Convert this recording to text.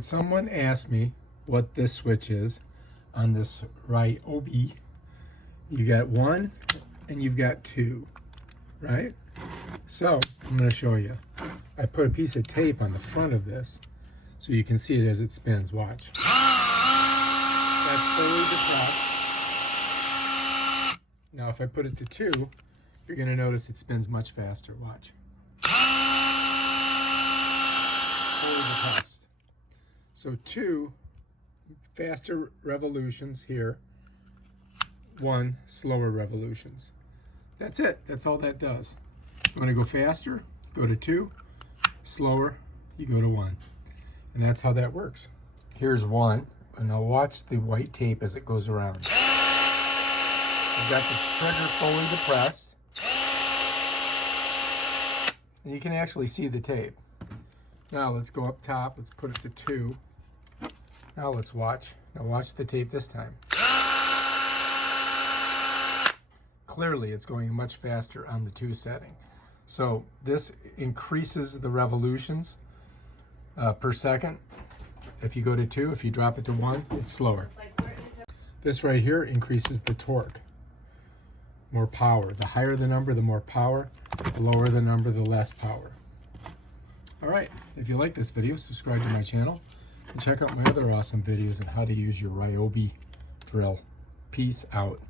Someone asked me what this switch is on this Ryobi. You got 1 and you've got 2, right? So I'm going to show you. I put a piece of tape on the front of this so you can see it as it spins. Watch. That's fully depressed. Now if I put it to 2, you're going to notice it spins much faster. Watch. Fully depressed. So 2 faster revolutions here, 1 slower revolutions. That's it. That's all that does. You want to go faster? Go to 2. Slower, you go to 1. And that's how that works. Here's 1. And now watch the white tape as it goes around. You've got the trigger fully depressed. And you can actually see the tape. Now let's go up top. Let's put it to 2. Now let's watch. Now watch the tape this time. Clearly it's going much faster on the 2 setting. So this increases the revolutions per second. If you go to 2, if you drop it to 1, it's slower. This right here increases the torque. More power. The higher the number, the more power. The lower the number, the less power. All right, if you like this video, subscribe to my channel and check out my other awesome videos on how to use your Ryobi drill. Peace out.